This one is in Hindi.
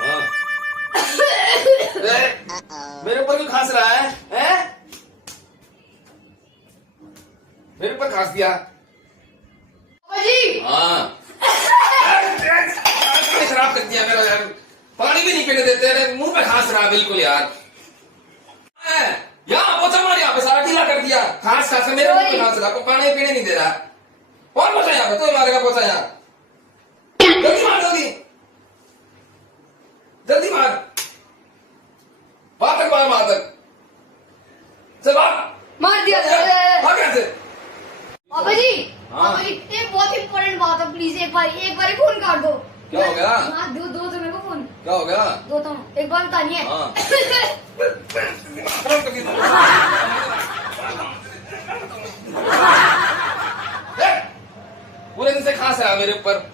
हाँ। मेरे ऊपर क्यों खांस रहा है? हैं? मेरे ऊपर खांस दिया। पापा जी। हाँ। खराब कर दिया मेरा यार, पानी भी नहीं पीने देते, अरे मुंह पे खांस रहा बिल्कुल यार। यहाँ पोछा मार, यहाँ पे सारा ढीला कर दिया, खांस खांस मेरे मुंह पे खांस रहा, पानी पीने नहीं दे रहा। और पोछा यहाँ पे, तो मारेगा पोछा यहाँ। जल्दी मार, जल्दी जल्दी मार, बात तक मार, बात तक चल मार दिया। भाग यहाँ से। पापा जी। हाँ। पापा जी एक बहुत इंपॉर्टेंट बात है, प्लीज एक बार फोन कर दो। क्या हो गया? हाँ दो तो मेरे को फोन। क्या हो गया? दो तो एक बार बतानी है। हाँ। पूरे दिन से खांस रहा मेरे ऊपर।